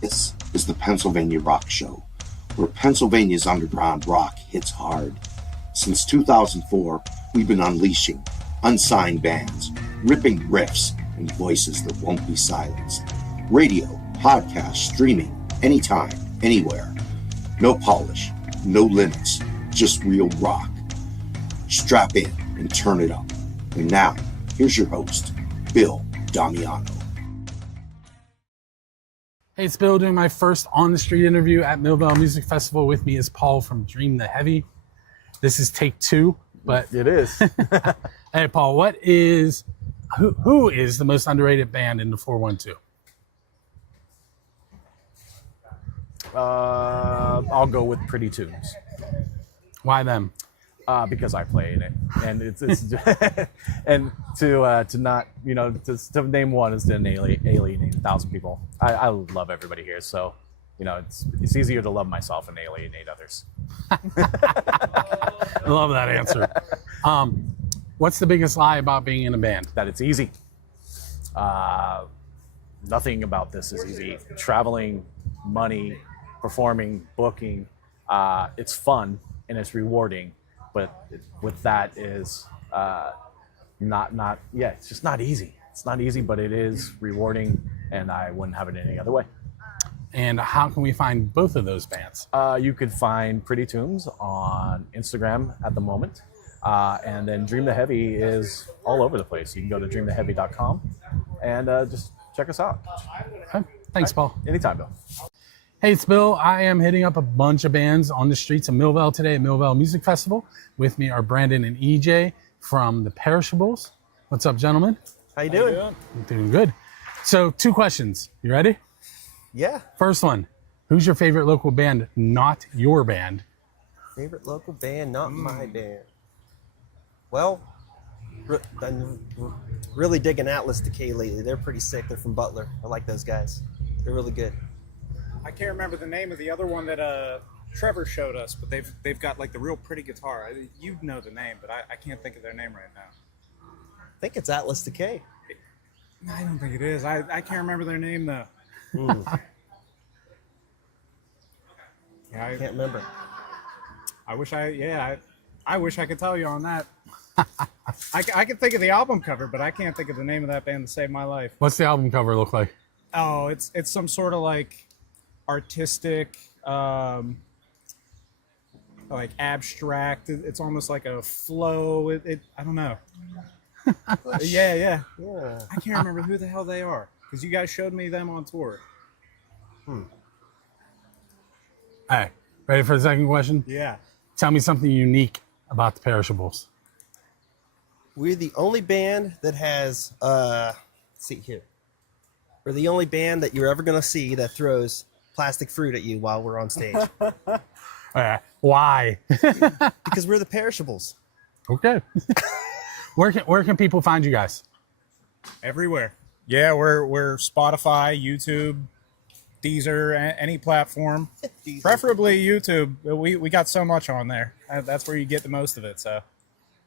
This is the Pennsylvania Rock Show, where Pennsylvania's underground rock hits hard. Since 2004, we've been unleashing unsigned bands, ripping riffs, and voices that won't be silenced. Radio, podcast, streaming, anytime, anywhere. No polish, no limits, just real rock. Strap in and turn it up. And now, here's your host, Bill Damiano. Hey, it's Bill doing my first on-the-street interview at Millvale Music Festival. With me is Paul from Dream the Heavy. This is take 2, but... It is. Hey, Paul, who is the most underrated band in the 412? I'll go with Pretty Tunes. Why them? Because I play in it, and it's and to not, you know, to name one is to alienate 1,000 people. I love everybody here, so you know it's easier to love myself and alienate others. I love that answer. What's the biggest lie about being in a band? That it's easy. Nothing about this is easy. Traveling, money, performing, booking, it's fun and it's rewarding. But with that is it's just not easy. It's not easy, but it is rewarding, and I wouldn't have it any other way. And how can we find both of those bands? You could find Pretty Tunes on Instagram at the moment, and then Dream the Heavy is all over the place. You can go to dreamtheheavy.com and just check us out. Okay. Thanks, Paul. Anytime, Bill. Hey, it's Bill. I am hitting up a bunch of bands on the streets of Millvale today at Millvale Music Festival. With me are Brandon and EJ from the Perishables. What's up, gentlemen? How you doing? I'm doing good. So, 2 questions. You ready? Yeah. First one, who's your favorite local band, not your band? Favorite local band, not my band. Well, I'm really digging Atlas Decay lately. They're pretty sick. They're from Butler. I like those guys. They're really good. I can't remember the name of the other one that Trevor showed us, but they've got like the real pretty guitar. You know the name, but I can't think of their name right now. I think it's Atlas Decay. I don't think it is. I can't remember their name though. Yeah, I can't remember. I wish I could tell you on that. I can think of the album cover, but I can't think of the name of that band to save my life. What's the album cover look like? Oh, it's some sort of like artistic, like abstract. It's almost like a flow. I don't know. Yeah. I can't remember who the hell they are because you guys showed me them on tour. Hey, ready for the second question? Yeah. Tell me something unique about the Perishables. We're the only band that has, let's see here. We're the only band that you're ever going to see that throws plastic fruit at you while we're on stage. Why? Because we're the Perishables. Okay. Where can people find you guys? Everywhere. Yeah, we're Spotify, YouTube, Deezer, any platform. Preferably YouTube. We got so much on there. That's where you get the most of it. So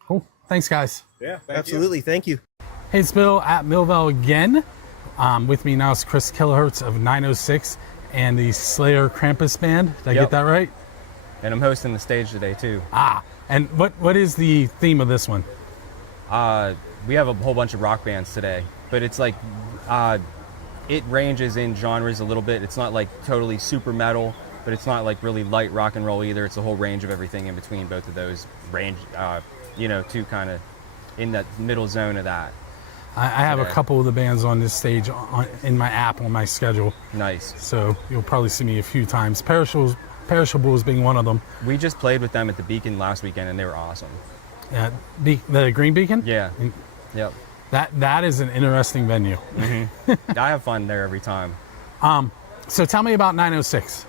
Cool. Thanks, guys. yeah, Absolutely. Thank you. Hey, it's Bill at Millvale again. With me now is Kris Kilohertz of 906 and the Sleigher-Krampus band. Did I get that right? And I'm hosting the stage today too. And what is the theme of this one? We have a whole bunch of rock bands today, but it's like it ranges in genres a little bit. It's not like totally super metal, but it's not like really light rock and roll either. It's a whole range of everything in between both of those range, to kind of in that middle zone of that. I have a couple of the bands on this stage in my app on my schedule. Nice. So you'll probably see me a few times. Perishables being one of them. We just played with them at the Beacon last weekend, and they were awesome. The Green Beacon? Yeah. Yep. That is an interesting venue. Mm-hmm. I have fun there every time. So tell me about 906.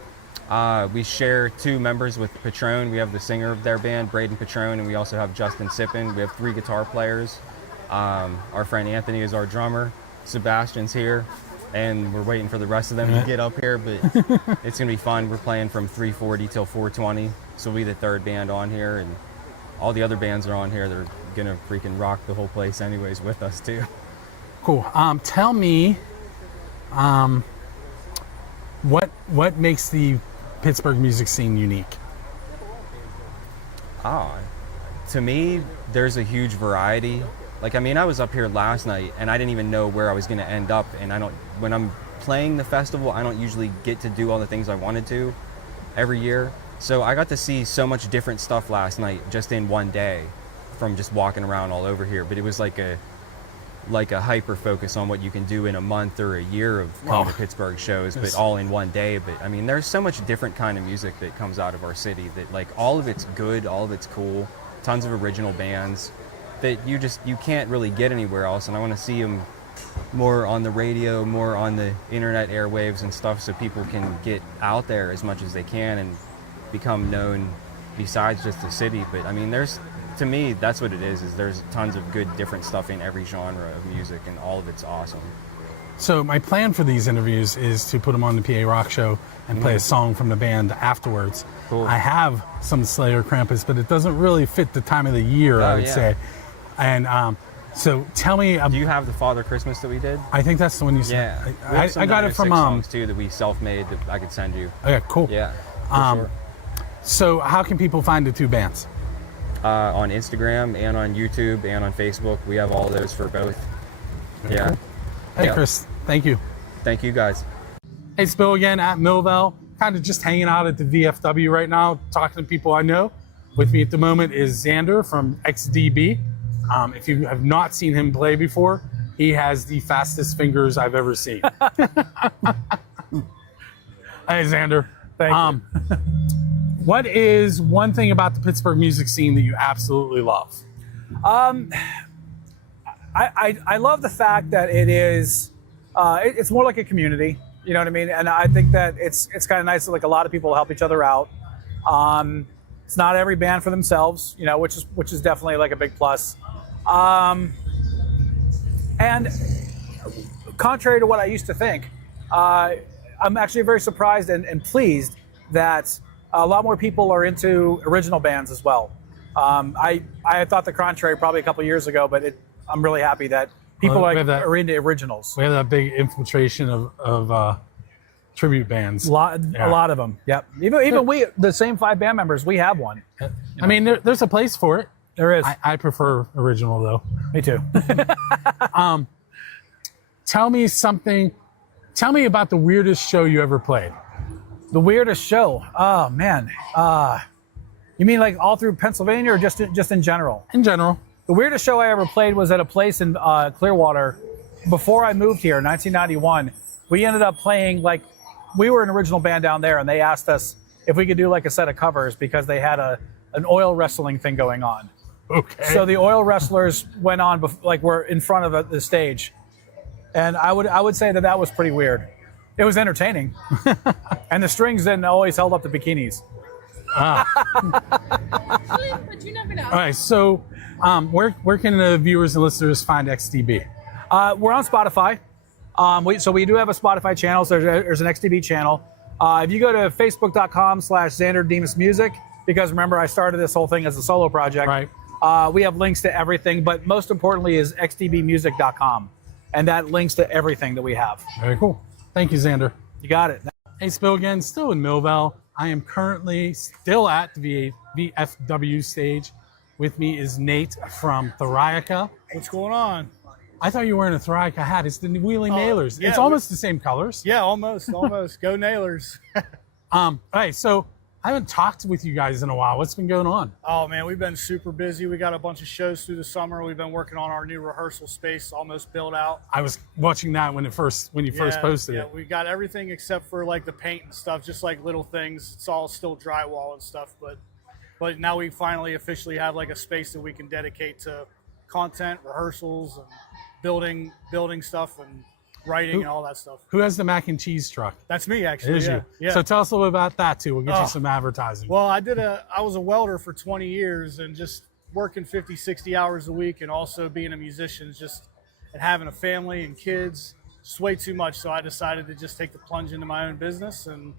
We share 2 members with Patron. We have the singer of their band, Braden Patron, and we also have Justin Sippin. We have 3 guitar players. Our friend Anthony is our drummer. Sebastian's here, and we're waiting for the rest of them to get up here, but it's going to be fun. We're playing from 3:40 till 4:20, so we'll be the 3rd band on here, and all the other bands are on here. gonna freaking rock the whole place anyways with us too. Cool. Tell me, what makes the Pittsburgh music scene unique? To me, there's a huge variety. Like, I mean, I was up here last night and I didn't even know where I was gonna end up. And when I'm playing the festival, I don't usually get to do all the things I wanted to every year. So I got to see so much different stuff last night just in one day from just walking around all over here. But it was like a hyper focus on what you can do in a month or a year of coming to Pittsburgh shows, but all in one day. But I mean, there's so much different kind of music that comes out of our city that, like, all of it's good, all of it's cool, tons of original bands that you can't really get anywhere else. And I want to see them more on the radio, more on the internet airwaves and stuff, so people can get out there as much as they can and become known besides just the city. But I mean, to me, that's what it is there's tons of good different stuff in every genre of music, and all of it's awesome. So my plan for these interviews is to put them on the PA Rock Show and play a song from the band afterwards. Cool. I have some Sleigher-Krampus, but it doesn't really fit the time of the year, I would say. And so tell me. Do you have the Father Christmas that we did? I think that's the one you said. Yeah. I got it from songs too that we self-made that I could send you. Okay, cool. Yeah. For sure. So how can people find the two bands? On Instagram and on YouTube and on Facebook. We have all those for both. Yeah. Cool. Hey, Kris, thank you. Thank you, guys. Hey, it's Bill again at Millvale. Kind of just hanging out at the VFW right now, talking to people I know. With me at the moment is Xander from XDB. If you have not seen him play before, he has the fastest fingers I've ever seen. Hey, Xander. Thank you. What is one thing about the Pittsburgh music scene that you absolutely love? I love the fact that it is, it's more like a community, you know what I mean? And I think that it's kind of nice that, like, a lot of people help each other out. It's not every band for themselves, you know, which is definitely like a big plus. And contrary to what I used to think, I'm actually very surprised and pleased that a lot more people are into original bands as well. I thought the contrary probably a couple years ago, but I'm really happy that people are into originals. We have that big infiltration of tribute bands. A lot of them. Yep. Even we, the same 5 band members, we have one. I mean, there's a place for it. There is. I prefer original though. Me too. Tell me something. Tell me about the weirdest show you ever played. The weirdest show? Oh man. You mean like all through Pennsylvania or just in general? In general. The weirdest show I ever played was at a place in Clearwater. Before I moved here in 1991, we ended up playing, like, we were an original band down there, and they asked us if we could do like a set of covers because they had an oil wrestling thing going on. Okay. So the oil wrestlers went on, were in front of the stage. And I would say that was pretty weird. It was entertaining. And the strings then always held up the bikinis. But you never know. All right, so where can the viewers and listeners find XDB? We're on Spotify. So we do have a Spotify channel. So there's an XDB channel. If you go to facebook.com/Xander Demos Music, because remember I started this whole thing as a solo project. Right. We have links to everything, but most importantly is xdbmusic.com. And that links to everything that we have. Very cool. Thank you, Xander. You got it. Hey, it's Bill again, still in Millvale. I am currently still at the VFW stage. With me is Nate from Theriaca. What's going on? I thought you were wearing a Theriaca hat. It's the Wheeling Nailers. Yeah, it's almost the same colors. Yeah, almost. Go Nailers. All right, so I haven't talked with you guys in a while. What's been going on? Oh man, we've been super busy. We got a bunch of shows through the summer. We've been working on our new rehearsal space, almost built out. I was watching that when you first posted it. We got everything except for like the paint and stuff, just like little things. It's all still drywall and stuff, but now we finally officially have like a space that we can dedicate to content, rehearsals, and building stuff and writing and all that stuff. Who has the mac and cheese truck? That's me, It actually. is Yeah. you. Yeah. So tell us a little about that too. We'll get you some advertising. Well, I was a welder for 20 years and just working 50, 60 hours a week, and also being a musician and having a family and kids, just way too much. So I decided to just take the plunge into my own business and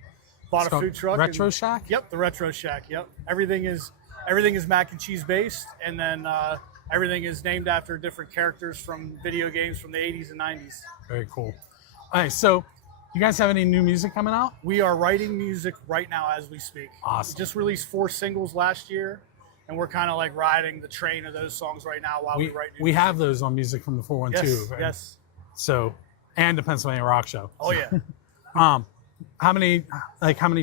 bought a food truck. Retro Shack? Yep, the Retro Shack. Yep. Everything is mac and cheese based, and then Everything is named after different characters from video games from the 80s and 90s. Very cool. All right, so you guys have any new music coming out? We are writing music right now as we speak. Awesome. We just released 4 singles last year, and we're kind of like riding the train of those songs right now while we write new We music. have those on music from the 412. Yes, right? yes. So, and the Pennsylvania Rock Show. Oh, yeah. How many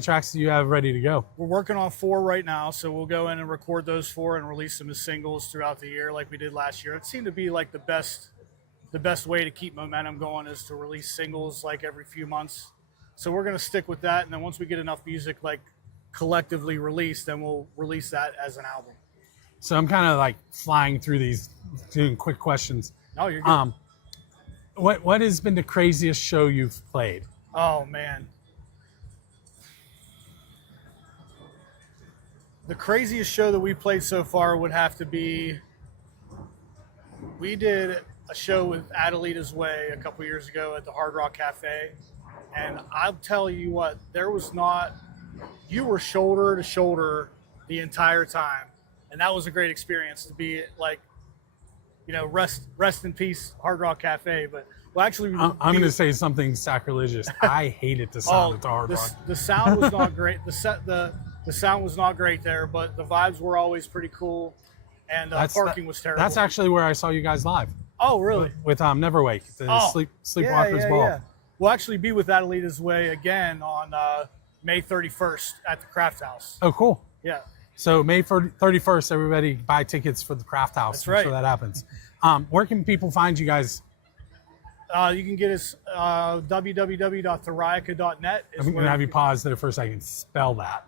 tracks do you have ready to go? We're working on 4 right now, so we'll go in and record those 4 and release them as singles throughout the year like we did last year. It seemed to be like the best way to keep momentum going is to release singles like every few months. So we're going to stick with that, and then once we get enough music like collectively released, then we'll release that as an album. So I'm kind of like flying through these, doing quick questions. Oh, you're good. What has been the craziest show you've played? Oh, man. The craziest show that we played so far would have to be, we did a show with Adelita's Way a couple years ago at the Hard Rock Cafe. And I'll tell you what, you were shoulder to shoulder the entire time. And that was a great experience to be like, rest in peace, Hard Rock Cafe. But well, actually, I'm going to say something sacrilegious. I hated the sound of the Hard Rock. The sound was not great. The sound was not great there, but the vibes were always pretty cool, and parking was terrible. That's actually where I saw you guys live. Oh, really? With Neverwake, the Sleepwalkers Ball. Yeah. We'll actually be with Adelita's Way again on May 31st at the Craft House. Oh, cool. Yeah. So May 31st, everybody buy tickets for the Craft House. That's right. Make sure that happens. Where can people find you guys? You can get us www.theriaca.net. I'm going to have you pause there for a second. Spell that.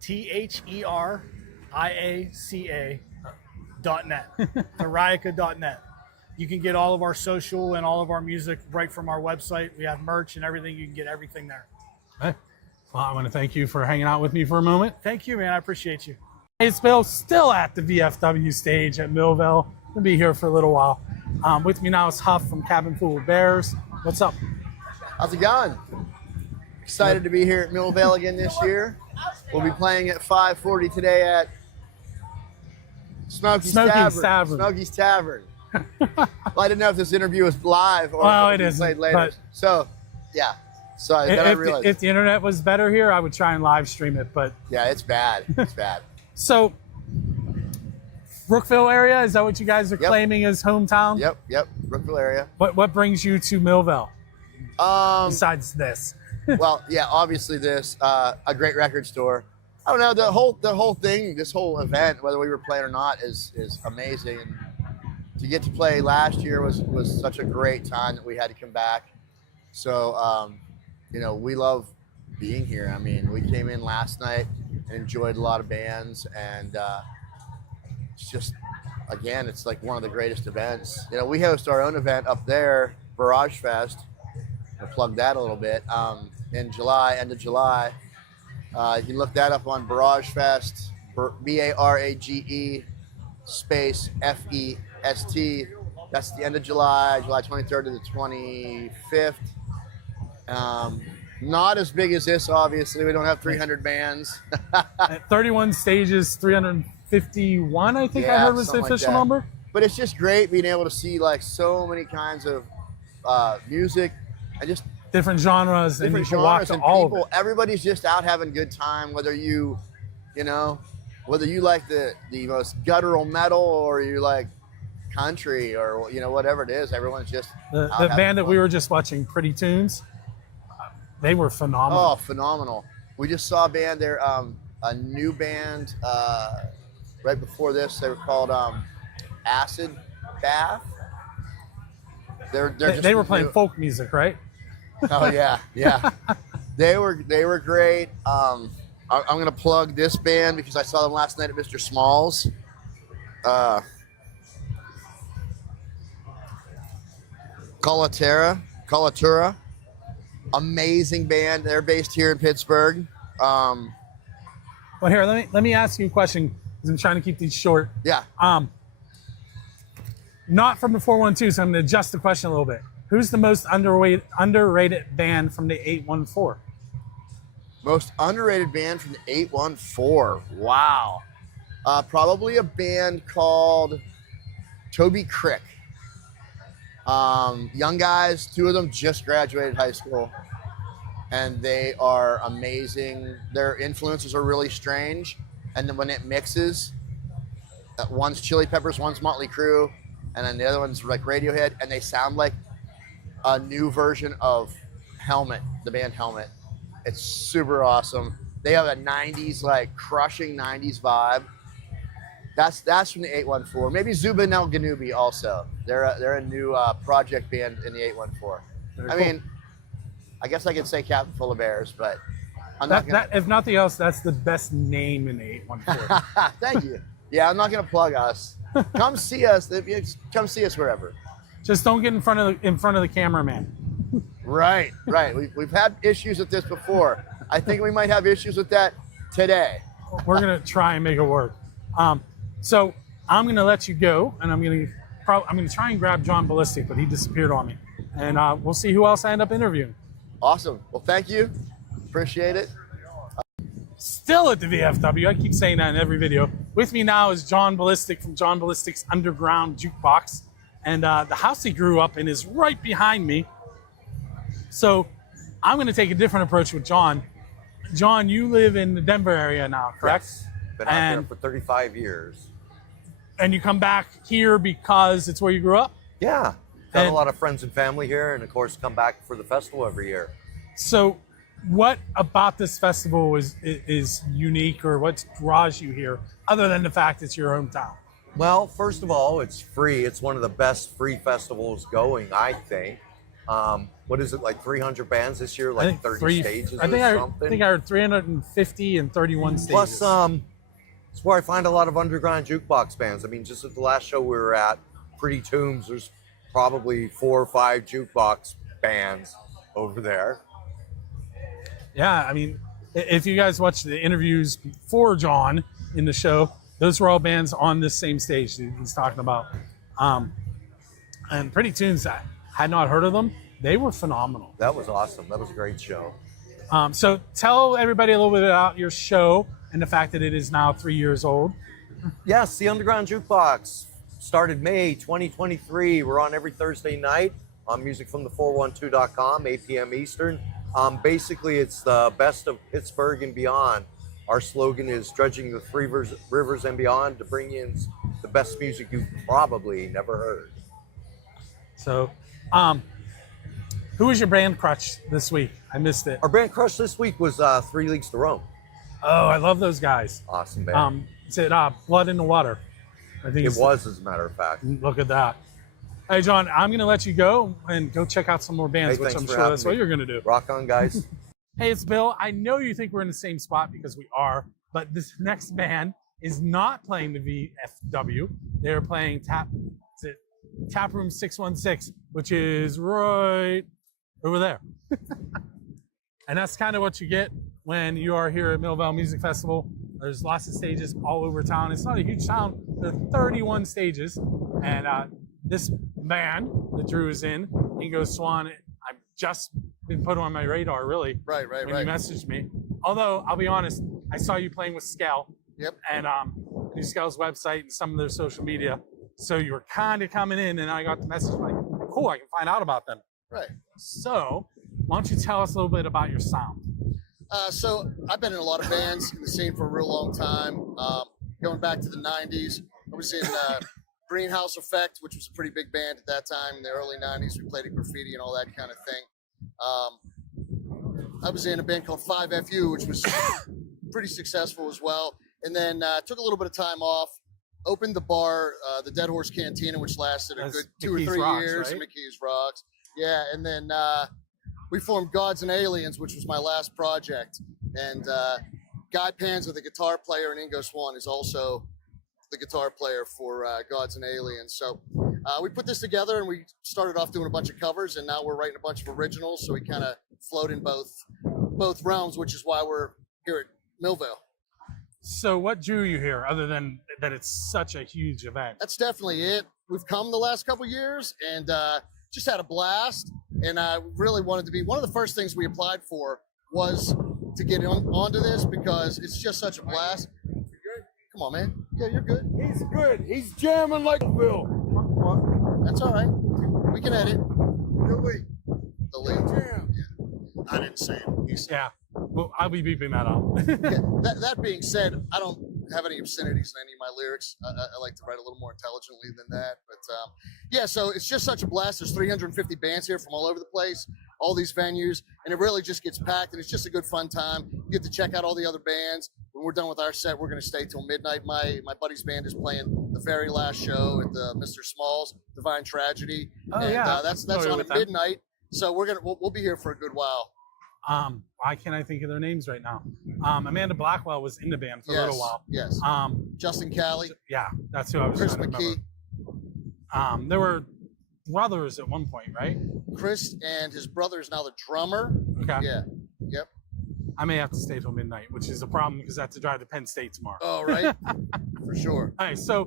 THERIACA.net. Theriaca.net. You can get all of our social and all of our music right from our website. We have merch and everything. You can get everything there. Okay. Well, I want to thank you for hanging out with me for a moment. Thank you, man. I appreciate you. It's Bill, still at the VFW stage at Millvale. We'll be here for a little while. With me now is Huff from Cabin Full of Bears. What's up? How's it going? Excited to be here at Millvale again this year. We'll be playing at 5:40 today at Smokey's Tavern. Smokey's Tavern. Well, I didn't know if this interview was live or it isn't, played later. but so, yeah. Sorry, then I realized. If the internet was better here, I would try and live stream it. But yeah, it's bad. It's bad. So, Brookville area, is that what you guys are claiming as hometown? Yep. Brookville area. What brings you to Millvale? Besides this. Well, yeah, obviously this, a great record store. I don't know, the whole thing, this whole event, whether we were playing or not, is amazing. And to get to play last year was such a great time that we had to come back. So, we love being here. I mean, we came in last night and enjoyed a lot of bands, and it's just, again, it's like one of the greatest events. We host our own event up there, Barrage Fest. I'll plug that a little bit. In July, end of July. You can look that up on Barrage Fest, BARAGE space FEST. That's the end of July 23rd to the 25th. Not as big as this, obviously. We don't have 300 bands. 31 stages, 351, I think I heard was the official number. But it's just great being able to see like so many kinds of music and just different genres, and you can walk to and all people. of it. Everybody's just out having a good time, whether you like the most guttural metal or you like country or whatever it is. Everyone's just the band that we were just watching, Pretty Tunes. They were phenomenal. Oh, phenomenal! We just saw a band there, a new band right before this. They were called Acid Bath. They were playing folk music, right? Oh yeah. They were great. I'm gonna plug this band because I saw them last night at Mr. Small's. Colatura, amazing band. They're based here in Pittsburgh. Well, here, let me ask you a question because I'm trying to keep these short. Yeah. Not from the 412, so I'm going to adjust the question a little bit. Who's the most underrated band from the 814? Most underrated band from the 814. Wow. Probably a band called Toby Crick. Young guys, 2 of them just graduated high school, and they are amazing. Their influences are really strange, and then when it mixes, one's Chili Peppers, one's Motley Crue, and then the other one's like Radiohead, and they sound like a new version of Helmet, the band Helmet. It's super awesome. They have a 90s, like crushing 90s vibe. That's from the 814. Maybe Zubin El Ganubi also. They're a new project band in the 814. I mean, I guess I could say Captain Full of Bears, but I'm not gonna... if nothing else, that's the best name in the 814. Thank you. Yeah, I'm not gonna plug us. Come see us. Come see us wherever. Just don't get in front of the cameraman. Right. We've had issues with this before. I think we might have issues with that today. We're gonna try and make it work. So I'm gonna let you go, and I'm gonna try and grab John Ballistic, but he disappeared on me, and we'll see who else I end up interviewing. Awesome. Well, thank you. Appreciate it. Still at the VFW. I keep saying that in every video. With me now is John Ballistic from John Ballistic's Underground Jukebox, and the house he grew up in is right behind me. So I'm going to take a different approach with John. John, you live in the Denver area now, correct? Yes. Been out there for 35 years. And you come back here because it's where you grew up? Yeah. Got a lot of friends and family here, and of course come back for the festival every year. So what about this festival is unique, or what draws you here, other than the fact it's your hometown? Well, first of all, it's free. It's one of the best free festivals going, I think. What is it, like 300 bands this year, like 30 stages or something? I think I heard 350 and 31 stages. Plus, it's where I find a lot of underground jukebox bands. I mean, just at the last show we were at, Pretty Tombs, there's probably 4 or 5 jukebox bands over there. Yeah, I mean, if you guys watch the interviews before John in the show, those were all bands on this same stage that he's talking about. And Pretty Tunes, I had not heard of them. They were phenomenal. That was awesome. That was a great show. So tell everybody a little bit about your show and the fact that it is now 3 years old. Yes, the Underground Jukebox started May 2023. We're on every Thursday night on musicfromthe412.com, 8 p.m. Eastern. Basically, it's the best of Pittsburgh and beyond. Our slogan is dredging the 3 rivers and beyond to bring in the best music you've probably never heard. So, who was your band crush this week? I missed it. Our band crush this week was 3 Leagues to Rome. Oh, I love those guys. Awesome band. Is it Blood in the Water? I think it was, as a matter of fact. Look at that. Hey, John, I'm going to let you go and go check out some more bands, which I'm sure that's what you're going to do. Rock on, guys. Hey, it's Bill. I know you think we're in the same spot because we are, but this next band is not playing the VFW. They're playing Taproom 616, which is right over there. And that's kind of what you get when you are here at Millvale Music Festival. There's lots of stages all over town. It's not a huge town. There are 31 stages. And this band that Drew is in, Swan, I've just been put on my radar, really. Right. When you messaged me. Although, I'll be honest, I saw you playing with Scal. Yep. And knew Scal's website and some of their social media. So you were kind of coming in, and I got the message like, cool, I can find out about them. Right. So, why don't you tell us a little bit about your sound? So I've been in a lot of bands in the scene for a real long time. Going back to the 90s, I was in Greenhouse Effect, which was a pretty big band at that time in the early 90s. We played at Graffiti and all that kind of thing. I was in a band called 5FU, which was pretty successful as well. And then took a little bit of time off, opened the bar, the Dead Horse Cantina, which lasted a good 2 or 3 years. Right? Mickey's Rocks. Yeah, and then we formed Gods and Aliens, which was my last project. And Guy Panza, the guitar player, and Ingo Swan is also the guitar player for Gods and Aliens. So we put this together, and we started off doing a bunch of covers, and now we're writing a bunch of originals. So we kind of float in both realms, which is why we're here at Millvale. So what drew you here, other than that it's such a huge event? That's definitely it. We've come the last couple years, and just had a blast. And I really wanted to be, one of the first things we applied for was to get onto this because it's just such a blast. You good? Come on, man. Yeah, you're good. He's good. He's jamming like Bill. That's all right. We can edit. The lead. Yeah. I didn't say it. He said Yeah. Well, I'll be beeping that out. yeah. That being said, I don't have any obscenities in any of my lyrics. I like to write a little more intelligently than that. But yeah, so it's just such a blast. There's 350 bands here from all over the place, all these venues, and it really just gets packed, and it's just a good fun time. You get to check out all the other bands. When we're done with our set, we're going to stay till midnight. My buddy's band is playing the very last show at the Mr. Small's Divine Tragedy. Oh, and, yeah. that's Familiar on with at them. midnight. So we'll be here for a good while. Why can't I think of their names right now? Amanda Blackwell was in the band for a little while. Yes. Justin Cali. Yeah, that's who I was Chris trying to McKee. remember. There were brothers at one point, right? Kris and his brother is now the drummer. Okay. Yeah. Yep. I may have to stay till midnight, which is a problem because I have to drive to Penn State tomorrow. Oh, right. For sure. All right, so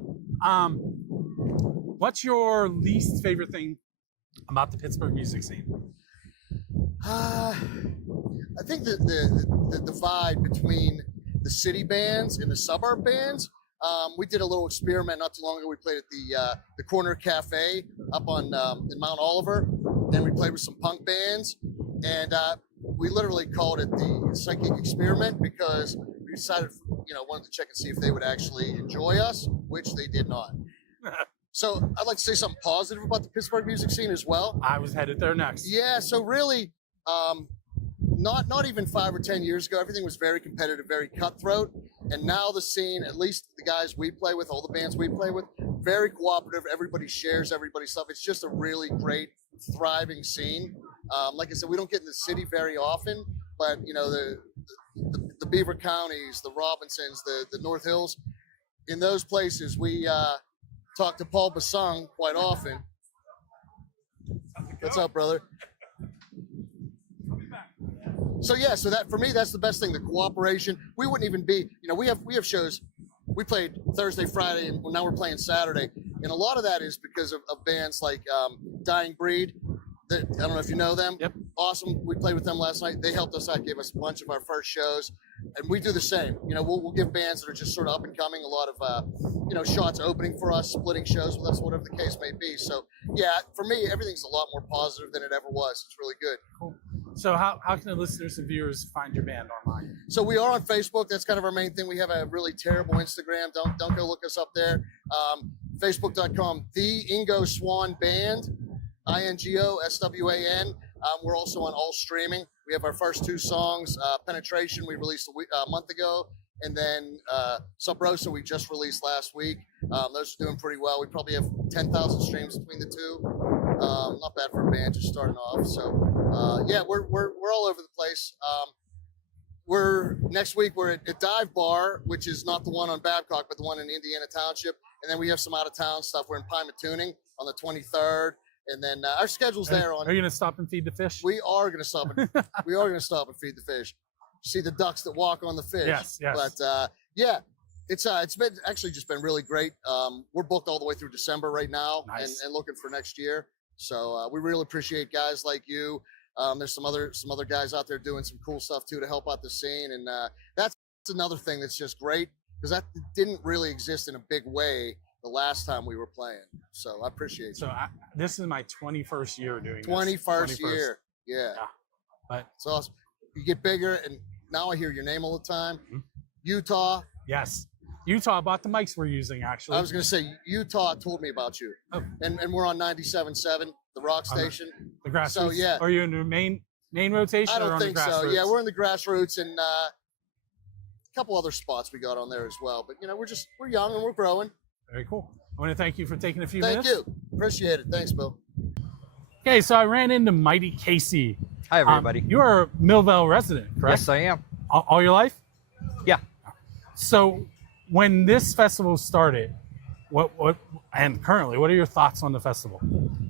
what's your least favorite thing about the Pittsburgh music scene? I think the divide between the city bands and the suburb bands. We did a little experiment not too long ago. We played at the Corner Cafe up on in Mount Oliver, and we played with some punk bands, and we literally called it the psychic experiment because we decided, wanted to check and see if they would actually enjoy us, which they did not. So I'd like to say something positive about the Pittsburgh music scene as well. I was headed there next. Yeah, so really, not even 5 or 10 years ago, everything was very competitive, very cutthroat. And now the scene, at least the guys we play with, all the bands we play with, very cooperative. Everybody shares everybody's stuff. It's just a really great, thriving scene. Like I said, we don't get in the city very often, but the Beaver Counties, the Robinsons, the North Hills, in those places, we talk to Paul Basung quite often. What's up, brother? So yeah, so that for me, that's the best thing, the cooperation. We wouldn't even be, we have shows. We played Thursday, Friday, and now we're playing Saturday. And a lot of that is because of bands like Dying Breed. I don't know if you know them. Yep. Awesome. We played with them last night. They helped us out, gave us a bunch of our first shows. And we do the same. We'll give bands that are just sort of up and coming a lot of, shots opening for us, splitting shows with us, whatever the case may be. So yeah, for me, everything's a lot more positive than it ever was. It's really good. Cool. So how can the listeners and viewers find your band online? So we are on Facebook. That's kind of our main thing. We have a really terrible Instagram. Don't go look us up there. Facebook.com, The Ingo Swan Band, INGOSWAN. We're also on all streaming. We have our first 2 songs, Penetration, we released a month ago, and then Sub Rosa, we just released last week. Those are doing pretty well. We probably have 10,000 streams between the 2. Not bad for a band just starting off. So yeah, we're all over the place. Next week we're at Dive Bar, which is not the one on Babcock, but the one in Indiana Township. And then we have some out of town stuff. We're in Pymatooning on the 23rd. And then our schedule's there on. Are you going to stop and feed the fish? We are going to stop and feed the fish. See the ducks that walk on the fish. Yes. But yeah, it's been actually just been really great. We're booked all the way through December right now, Nice. and looking for next year. So we really appreciate guys like you. There's some other guys out there doing some cool stuff too to help out the scene, and that's another thing that's just great because that didn't really exist in a big way the last time we were playing. So I appreciate it. So this is my 21st year doing 21st year. Yeah. But it's awesome. You get bigger, and now I hear your name all the time. Mm-hmm. Utah. Yes. Utah bought the mics we're using, actually. I was going to say, Utah told me about you. Oh. And we're on 97.7, the rock station. The grassroots. So, yeah. Are you in the main rotation I or don't on think the grassroots? so. Yeah, we're in the grassroots and a couple other spots we got on there as well. But, we're young and we're growing. Very cool. I want to thank you for taking a few Thank minutes. you. Appreciate it. Thanks, Bill. Okay, so I ran into MightyKasey. Hi, everybody. You are a Millvale resident, correct? Yes, I am. All your life? Yeah. So when this festival started, what and currently, what are your thoughts on the festival?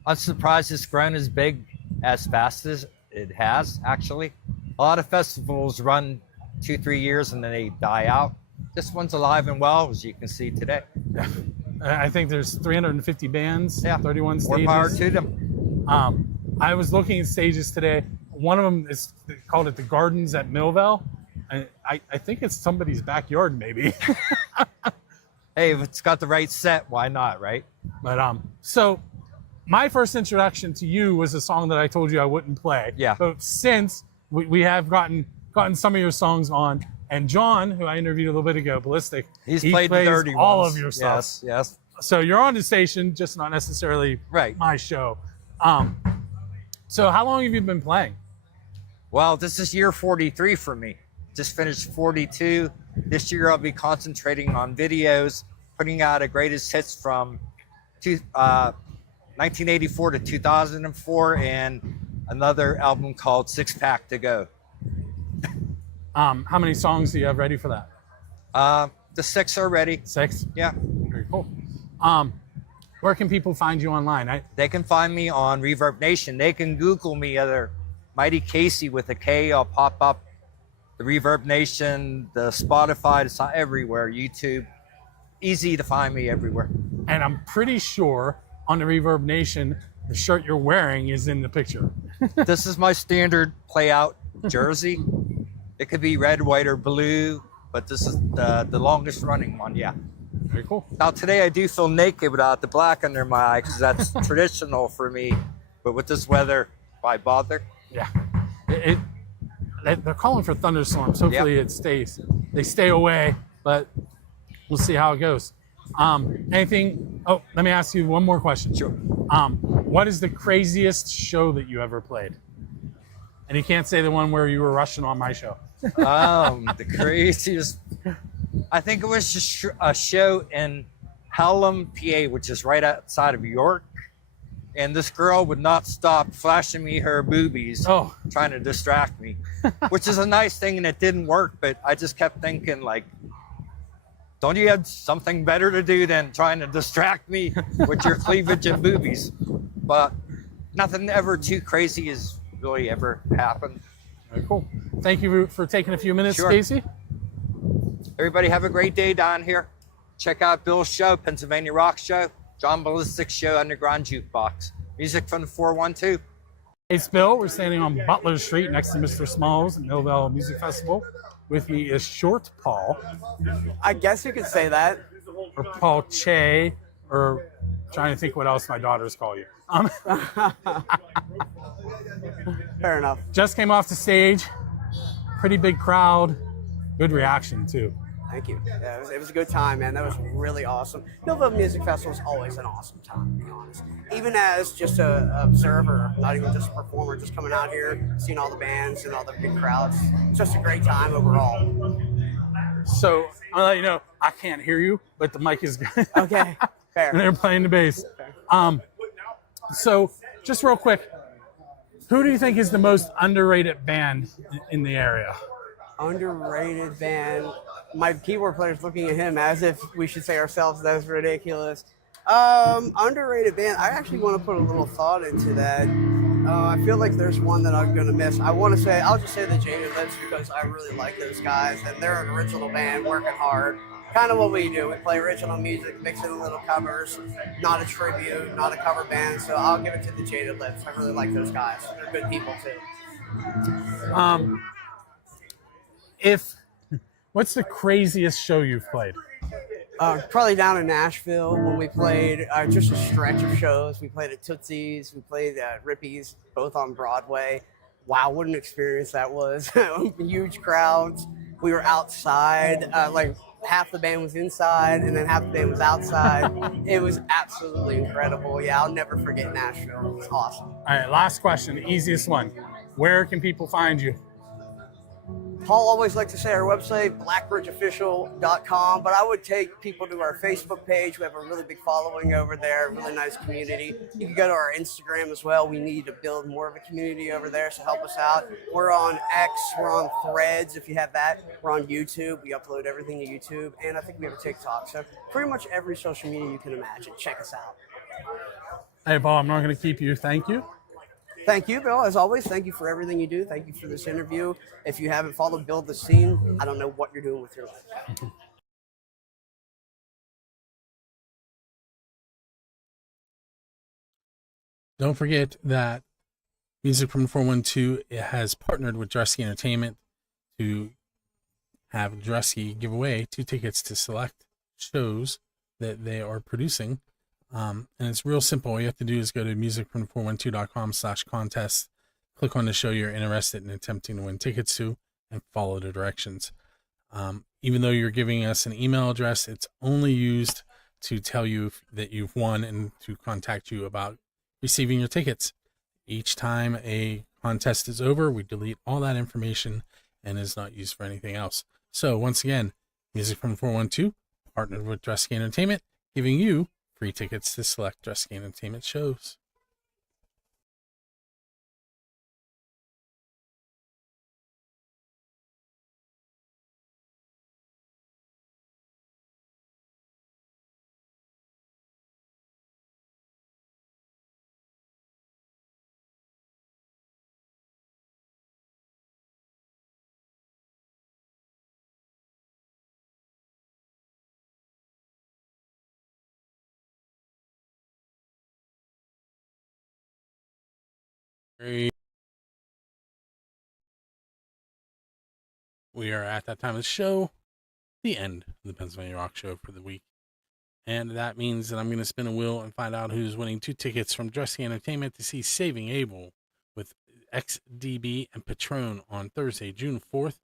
I'm surprised it's grown as big as fast as it has, actually. A lot of festivals run 2-3 years and then they die out. This one's alive and well, as you can see today. I think there's 350 bands, 31 stages. More power to them. I was looking at stages today. One of them is called it the Gardens at Millvale. I think it's somebody's backyard, maybe. Hey, if it's got the right set, why not, right? But so my first introduction to you was a song that I told you I wouldn't play. Yeah. But since we have gotten some of your songs on, and John, who I interviewed a little bit ago, Ballistic, He plays played the dirty all ones. of your stuff. Yes, yes. So you're on the station, just not necessarily Right. my show. So how long have you been playing? Well, this is year 43 for me. Just finished 42. This year I'll be concentrating on videos, putting out a greatest hits from 1984 to 2004, and another album called Six Pack to Go. How many songs do you have ready for that? The 6 are ready. 6? Yeah. Very cool. Where can people find you online? They can find me on Reverb Nation. They can Google me, either MightyKasey with a K. I'll pop up the Reverb Nation, the Spotify, it's not everywhere, YouTube. Easy to find me everywhere. And I'm pretty sure on the Reverb Nation, the shirt you're wearing is in the picture. This is my standard play out jersey. It could be red, white, or blue, but this is the longest running one, yeah. Very cool. Now today I do feel naked without the black under my eye because that's traditional for me. But with this weather, why bother? Yeah. They're calling for thunderstorms. Hopefully they stay away, but we'll see how it goes. Anything? Oh, let me ask you one more question. Sure. What is the craziest show that you ever played? And you can't say the one where you were rushing on my show. The craziest. I think it was just a show in Hallam, PA, which is right outside of York. And this girl would not stop flashing me her boobies, trying to distract me, which is a nice thing, and it didn't work. But I just kept thinking, like, don't you have something better to do than trying to distract me with your cleavage and boobies? But nothing ever too crazy has really ever happened. Very cool. Thank you for taking a few minutes, Sure. Casey. Everybody have a great day down here. Check out Bill's show, Pennsylvania Rock Show, John Ballistic Show, Underground Jukebox. Music from the 412. Hey, Bill. We're standing on Butler Street next to Mr. Smalls at Millvale Music Festival. With me is Short Paul. I guess you could say that. Or Paul Che, or trying to think what else my daughters call you. Fair enough. Just came off the stage. Pretty big crowd. Good reaction, too. Thank you. Yeah, it was a good time, man. That was really awesome. Millvale Music Festival is always an awesome time, to be honest. Even as just an observer, not even just a performer, just coming out here, seeing all the bands and all the big crowds. It's just a great time overall. So, I'll let you know, I can't hear you, but the mic is good. Okay, fair. And they're playing the bass. So, just real quick, who do you think is the most underrated band in the area? Underrated band. My keyboard player's looking at him as if we should say ourselves. That was ridiculous. Underrated band. I actually want to put a little thought into that. I feel like there's one that I'm gonna miss. I'll just say the Jaded Lips because I really like those guys and they're an original band working hard. Kind of what we do. We play original music, mix in little covers. Not a tribute, not a cover band. So I'll give it to the Jaded Lips. I really like those guys. They're good people too. What's the craziest show you've played? Probably down in Nashville when we played just a stretch of shows. We played at Tootsie's, we played at Rippy's, both on Broadway. Wow, what an experience that was. Huge crowds. We were outside, like half the band was inside and then half the band was outside. It was absolutely incredible. Yeah, I'll never forget Nashville. It was awesome. All right, last question, the easiest one. Where can people find you? Paul always likes to say our website, blackbridgeofficial.com, but I would take people to our Facebook page. We have a really big following over there, really nice community. You can go to our Instagram as well. We need to build more of a community over there, so help us out. We're on X, we're on Threads, if you have that. We're on YouTube. We upload everything to YouTube, and I think we have a TikTok. So pretty much every social media you can imagine. Check us out. Hey, Paul, I'm not going to keep you. Thank you. Thank you, Bill. As always, thank you for everything you do. Thank you for this interview. If you haven't followed Build the Scene, I don't know what you're doing with your life. Don't forget that Music from 412 has partnered with Dresky Entertainment to have Dresky give away 2 tickets to select shows that they are producing And it's real simple. All you have to do is go to musicfrom412.com/contest, click on the show you're interested in attempting to win tickets to, and follow the directions. Even though you're giving us an email address, it's only used to tell you that you've won and to contact you about receiving your tickets. Each time a contest is over, we delete all that information and is not used for anything else. So once again, Music from 412, partnered with Dresky Entertainment, giving you free tickets to select Dresky Entertainment shows. We are at that time of the show, the end of the Pennsylvania Rock Show for the week. And that means that I'm going to spin a wheel and find out who's winning 2 tickets from Dresky Entertainment to see Saving Abel with XDB and Patron on Thursday, June 4th,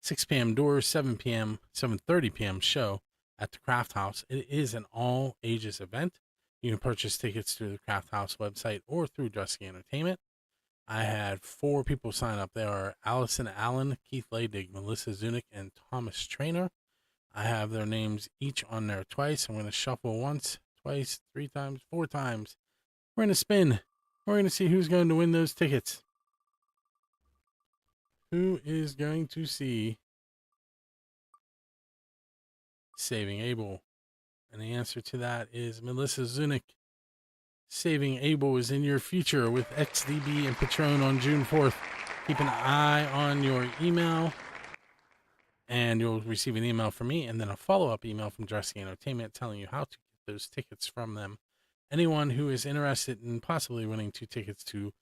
6 p.m. doors, 7:30 p.m. show at the Craft House. It is an all-ages event. You can purchase tickets through the Craft House website or through Dresky Entertainment. I had 4 people sign up. There are Allison Allen, Keith Laydig, Melissa Zunick, and Thomas Trainer. I have their names each on there twice. I'm going to shuffle once, twice, 3 times, 4 times. We're going to spin. We're going to see who's going to win those tickets. Who is going to see Saving Abel? And the answer to that is Melissa Zunick. Saving Abel is in your future with XDB and Patron on June 4th. Keep an eye on your email, and you'll receive an email from me and then a follow-up email from Dresky Entertainment telling you how to get those tickets from them. Anyone who is interested in possibly winning 2 tickets to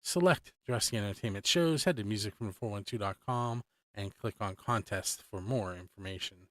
select Dresky Entertainment shows, head to musicfrom412.com and click on contest for more information.